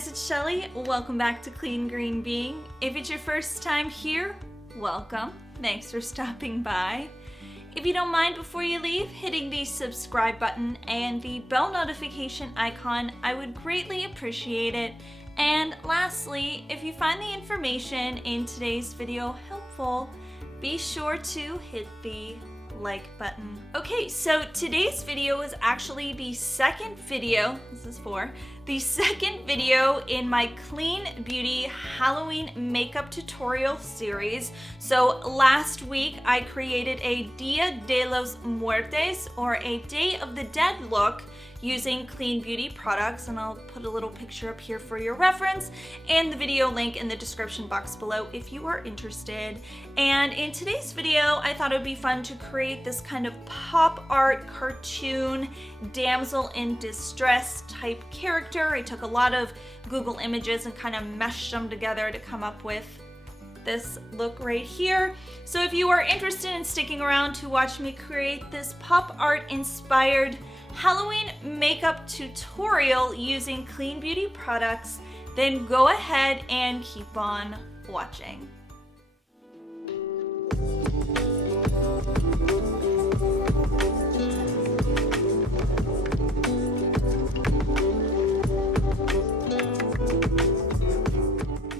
guys, it's Shelly. Welcome back to Clean Green Being. If it's your first time here, welcome. Thanks for stopping by. If you don't mind, before you leave, hitting the subscribe button and the bell notification icon, I would greatly appreciate it. And lastly, if you find the information in today's video helpful, be sure to hit the like button. Okay, so today's video is actually the second video in my Clean Beauty Halloween makeup tutorial series. So last week I created a Dia de los Muertes, or a Day of the Dead look, using Clean Beauty products, and I'll put a little picture up here for your reference and the video link in the description box below if you are interested. And in today's video, I thought it would be fun to create this kind of pop art cartoon damsel in distress type character. I took a lot of Google images and kind of meshed them together to come up with this look right here. So if you are interested in sticking around to watch me create this pop art inspired Halloween makeup tutorial using Clean Beauty products, then go ahead and keep on watching.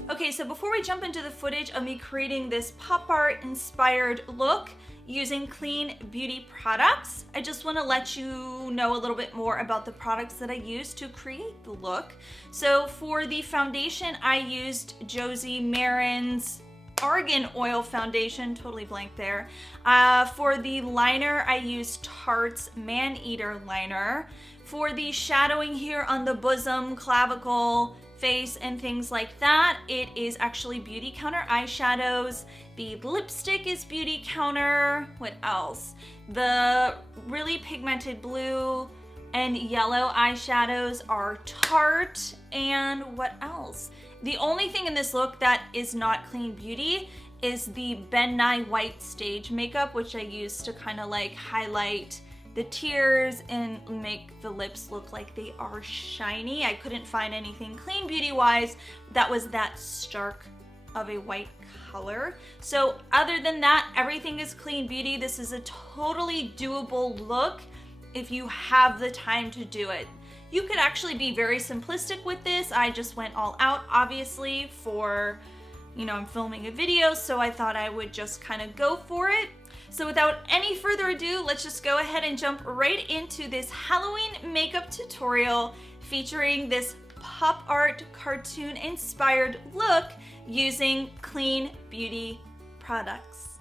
Okay, so before we jump into the footage of me creating this pop art inspired look using Clean Beauty products, I just want to let you know a little bit more about the products that I used to create the look. So for the foundation, I used Josie Maran's Argan Oil Foundation, totally blank there. For the liner, I used Tarte's Maneater liner. For the shadowing here on the bosom, clavicle, face, and things like that, it is actually Beautycounter eyeshadows. The lipstick is Beautycounter. What else? The really pigmented blue and yellow eyeshadows are Tarte. And what else? The only thing in this look that is not Clean Beauty is the Ben Nye White Stage makeup, which I used to kind of like highlight the tears and make the lips look like they are shiny. I couldn't find anything Clean Beauty wise that was that stark of a white color. So other than that, everything is Clean Beauty. This is a totally doable look if you have the time to do it. You could actually be very simplistic with this. I just went all out, obviously, for, you know, I'm filming a video, so I thought I would just kind of go for it. So without any further ado, let's just go ahead and jump right into this Halloween makeup tutorial featuring this pop art cartoon inspired look using Clean Beauty products.